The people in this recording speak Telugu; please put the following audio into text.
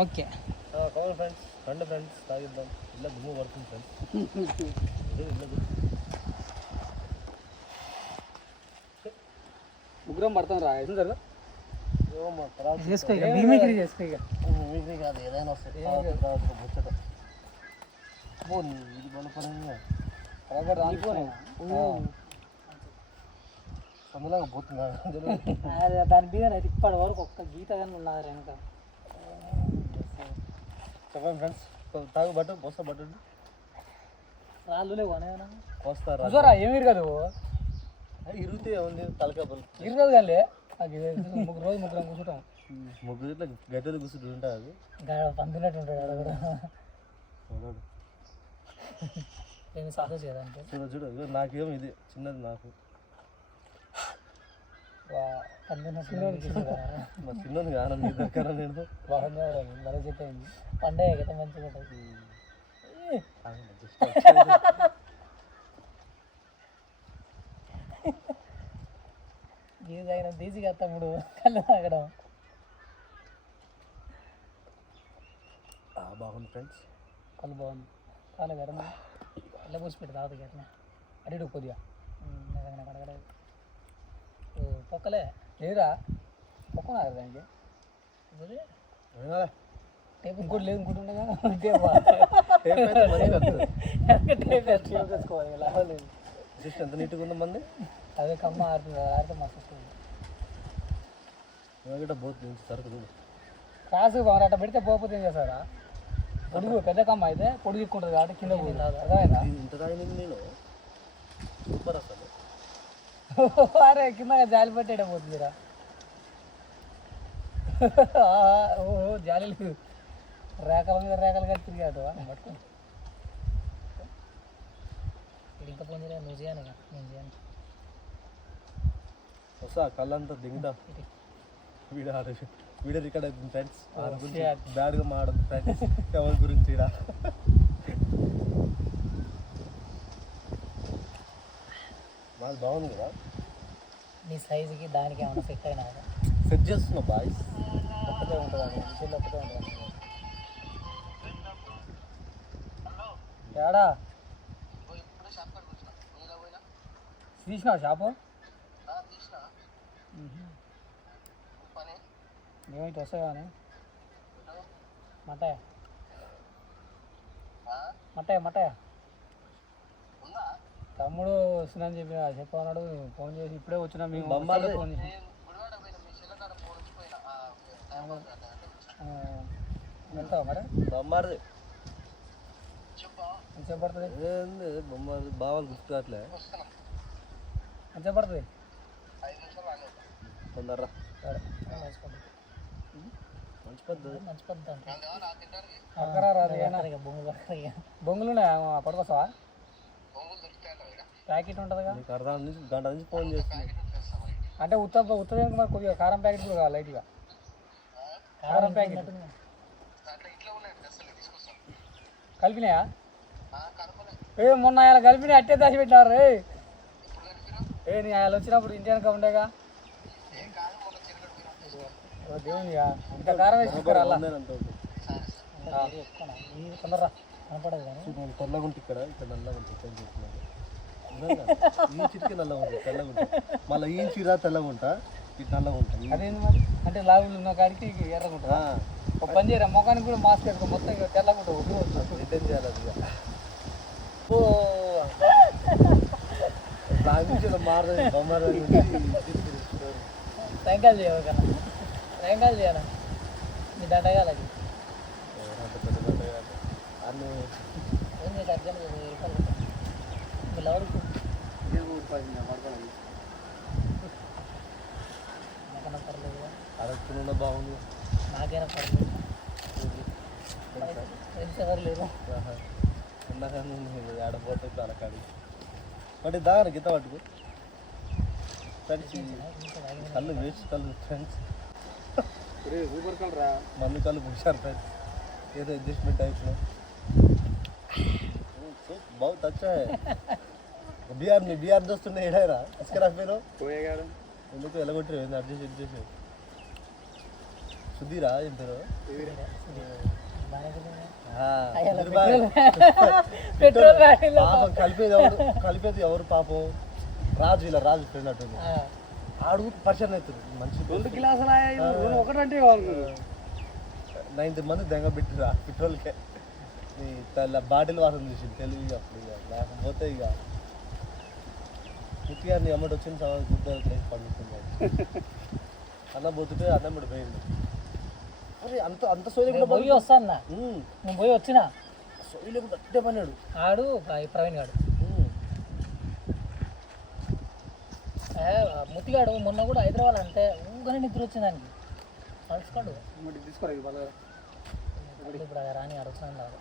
ఓకే కావాలి ఫ్రెండ్స్, రండి ఫ్రెండ్స్, తాగిద్దాం. ఇలా దుమ్ము పడుతుంది ఫ్రెండ్స్. ముగ్గురం పడతాం రా కదా చేసుకో మిమిక్రీ కాదు, ఏదైనా వస్తుంది. ముచ్చట ఇది బలపరంగా అందులాగా పోతుందా దాని మీద ఇప్పటి వరకు ఒక్క గీత కానీ ఉన్నది వెనక. చెప్పండి ఫ్రెండ్స్, తాగు బట్టు పోస్తా బట్టు రాళ్ళు లేవు వస్తారా ఏమి ఇరగదు. ఇరిగితే ఏముంది, తలకాయ బలు ఇరగదు కానీ రోజు ముగ్గురం కూర్చుంటాం. ముగ్గురు ఇట్లా గడ్డలు కూర్చుంటూ ఉంటుంది. అది పంపినట్టు ఉంటాడు ఆడ కూడా. ఏమి సాహసం చేయాలంటే చూడు చూడు, నాకేమో ఇది చిన్నది నాకు చిన్నది కాదు మీ దగ్గర. నేను బాగుంది మరో చెప్పయింది పండగ కదా మంచిగా ఉంటుంది. ఇది అయినా తీసిగా తమ్ముడు కళ్ళు తాగడం బాగుంది ఫ్రెండ్స్. కళ్ళు బాగుంది. చాలా గరం కళ్ళ పూసి పెట్టి తాగుతుంది అట్లా అడిడు కొద్దిగా కడగడ పొక్కలే లేదురా పొక్కనా దానికి టేప్ ఇంకోటి లేదు ఇంకోటి ఉండగా జస్ట్ ఎంత నీట్గా ఉందా మంది. అదే కమ్మ ఆడుతుంది ఆడితే మస్తు పోతుంది సరుకు క్రాస్ బాగా అట్ట పెడితే పోకపోతే ఏం చేస్తారా? పొడుగు పెద్ద కమ్మ అయితే పొడుగు ఎక్కుంటుంది కాబట్టి కింద అర్థమైందా? ఇంత తాగినది నేను సూపర్ అసలు. అరే కింద జాలి పట్టేట పోతుందిరా. ఓహో జాలీలు రేఖల మీద రేఖలుగా తిరిగాడు పట్టుకో. ఇంకా పోయిందిరా నువ్వు చేయను నేను చేయను. వస్తా కళ్ళంతా దిగుతా. వీడియో రికార్డ్ అవుతుంది ఫ్రెండ్స్. బ్యాడ్గా మాడదు ఫ్రెండ్స్ ఎవరి గురించి ఇక్కడ. మాది బాగుంది కదా. నీ సైజుకి దానికి ఏమైనా సెట్ అయినా సెట్ చేస్తున్నావు బాయ్స్. ఒక్కటే ఉంటుంది అది మిషన్లో ఒక్కటే ఉంటుంది. ఏడా తీసినావు షాపు? మేము ఇటు వస్తాయి కానీ మట్టయ్య మట్టయ్య మట్టయ్య తమ్ముడు వస్తుందని చెప్పి చెప్పన్నాడు. ఫోన్ చేసి ఇప్పుడే వచ్చినా మేము ఫోన్ చేసి వెళ్తావా మరి? బొమ్మారిది మంచిగా పడుతుంది. ఏంది బొమ్మారి బావాలు గుర్తు అట్లే మంచిగా పడుతుంది. తొందరరా మంచి పద్ధతి మంచి పద్ధతి అంటే బొంగులు పట్టుకొస్తావా? ప్యాకెట్ ఉంటుందిగా. గంట నుంచి ఫోన్ చేస్తుంది. అంటే ఉత్తది మరి కొద్దిగా కారం ప్యాకెట్ కూడా కావాలి లైట్గా. కారం ప్యాకెట్ కలిపినాయా? మొన్న ఆయన కలిపినాయి అట్టే దాచి పెట్టినారు. నీ ఆయన వచ్చినప్పుడు ఇంటి వెనక ఉండేగా దేవునిగా ఇంత కారం వేసి తీసుకురాలా తొందరరా కనపడదు కానీ తెల్లగుంటి ఇక్కడ ఇక్కడ నల్లగా ఉంటుంది. ఈ చిటికి నల్లగా ఉంటుంది తెల్లగా ఉంటుంది. మళ్ళీ ఈ చీర తెల్లగా ఉంటా ఇటు నల్లగా ఉంటుంది. అదేంది మరి అంటే లాగులు ఉన్న కాడికి ఎర్రగా ఉంటుందా? ఒక పని చేయరా మొఖానికి కూడా మాస్క్ వేసుకో మొత్తం తెల్లగా ఉంటుంది. రిటర్న్ చేయాలి అది. ఓ దాని మారదు బొమ్మారు సాయంకాలం చేయవు కన్నా సాయంకాలం చేయాలా మీ దండగాలి అది అన్నీ అర్జెంట్ ఎవరికి నాకన్నా పర్లేదు. అరకున్న బాగుంది. నాకైనా పర్లేదు. ఫ్రెండ్స్ ఎవరు లేరు. ఆడపోతే అలకాడి బట్ దాని గీత పట్టుకు కళ్ళు వేస్ట్ కళ్ళు ఫ్రెండ్స్. ఊబర్ కల్ రా మమ్మీ కళ్ళు పూసారు ఫ్రెండ్స్. ఏదో అడ్జస్ట్మెంట్ అయిపోయినా बहुत अच्छा है. बिहार दोस्त ने हेडायरा इसके राफेरो పోయేగాడు ఎందుకు ఎలగొట్టారు అడ్జస్ట్ సుధీరా ఇద్దరు పెట్రోల్ బ్యాటరీలో పాపం కలిపేది ఎవరు పాపం రాజు ఇలా రాజు ఫ్రెండ్ అట్టుంది ఆడు పరిచయం అవుతుంది మంచి 2 గ్లాసులు ఒకటంటే 90 మంది దెంగ పెట్టిరా పెట్రోల్కే ఈ తెల్ల బాటిల్ వాసన చూసింది తెలివి అప్పుడు ఇక లేకపోతే ఇక ముట్టిగా నీ అమ్మటి వచ్చిన గుద్ద పండుతుంది అన్న పోతుంటే అన్నం పడిపోయింది అరే అంత అంత సోయి పోయి వస్తాను నేను పోయి వచ్చిన సోయి లేకుండా అట్టే పన్నాడు ఆడు ప్రవీణ్ గాడు ముత్తిగాడు మొన్న కూడా హైదరాబాద్ అంతే ఊగానే నిద్ర వచ్చింది దానికి కలుసుకోడు తీసుకోరా ఇప్పుడు రాని అడుగుతున్నాను